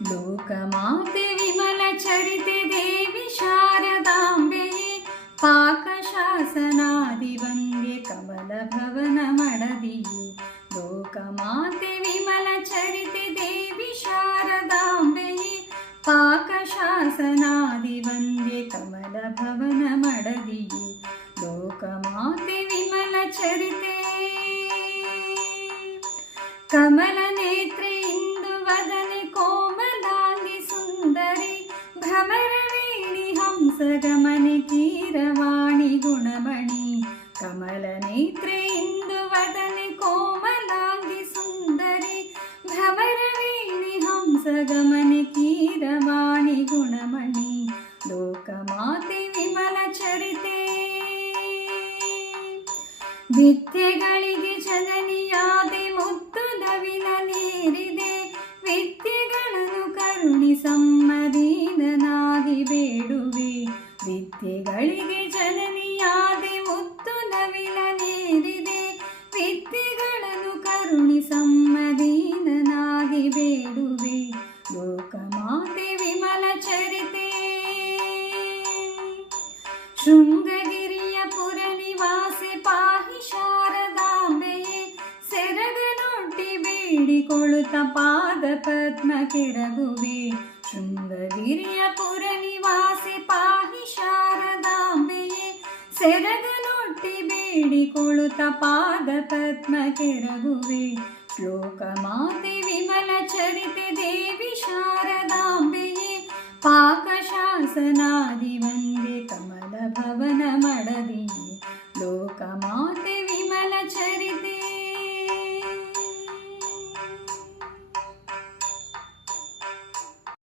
ಲೋಕಮಾತೆ ವಿಮಲ ಚರಿತೆ ದೇವಿ ಶಾರದಾಂಬೆಯೇ ಪಾಕಶಾಸನಾದಿ ವಂದ್ಯೆ ಕಮಲ ಭವನ ಮಡದಿಯೇ ಲೋಕಮಾತೆ ವಿಮಲ ಚರಿತೆ ದೇವಿ ಶಾರದಾಂಬೆಯೇ ಪಾಕಶಾಸನಾದಿ ವಂದ್ಯೆ ಕಮಲ ಭವನ ಮಡದಿಯೇ ಲೋಕಮಾತೆ ವಿಮಲ ಚರಿತೆ ಕಮಲ ನೇತ್ರೆ ಇಂದು ವದನೆ ಕೋಮಲಾಂಗಿ ಸುಂದರಿ ಭ್ರಮರವೇಣಿ ಹಂಸ ಗಮನೆ ಕೀರವಾಣಿ ಗುಣಮಣಿ ಕಮಲ ನೇತ್ರೆ ಇಂದು ವದನೆ ಕೋಮಲಾಂಗಿ ಸುಂದರಿ ಭ್ರಮರವೇಣಿ ಹಂಸ ಗಮನೆ ಕೀರವಾಣಿ ಗುಣಮಣಿ ಲೋಕಮಾತೆ ವಿಮಲ ಚರಿತೆ ವಿದ್ಯೆಗಳಿಗೆ ಜನನಿಯಾದೆ ಮುತ್ತು ನವಿಲ ನೀರಿದೆ ವಿದ್ಯೆಗಳನ್ನು ಕರುಣಿಸಮ್ಮದೀನನಾಗಿ ಬೇಡುವೆ ವಿದ್ಯೆಗಳಿಗೆ ಜನನಿಯಾದೆ ಮುತ್ತು ನವಿಲ ನೀರಿದೆ ವಿದ್ಯೆಗಳನ್ನು ಕರುಣಿಸಮ್ಮದೀನನಾಗಿ ಬೇಡುವೆ ಲೋಕಮಾತೆ ವಿಮಲ ಚರಿತೆ ಶೃಂಗಗಿರಿಯ ಪುರ ನಿವಾಸೆ ಪಾಹಿ ಶಾರದಾಂಬೆಯೇ ಸೆರಗನೊಡ್ಡಿ ಬೇಡಿಕೊಳ್ಳುತ್ತ ಪಾದ ಪದ್ಮ ಕೆರಗುವೆ ಶೃಂಗಗಿರಿಯ ಪುರ ನಿವಾಸೆ ಪಾಹಿ ಶಾರದಾಂಬೆಯೇ ಸೆರಗನೊಡ್ಡಿ ಬೇಡಿಕೊಳ್ಳುತ್ತ ಪಾದ ಪದ್ಮ ಕೆರಗುವೆ ಶ್ಲೋಕಮಾತೆ ವಿಮಲ ಚರಿತೆ ದೇವಿ ಶಾರದಾಂಬೆಯೇ ಪಾಕಶಾಸನಾದಿ ವಂದ್ಯೆ ಕಮಲ ಭವನ ಮಡದಿಯೇ ಲೋಕಮಾತೆ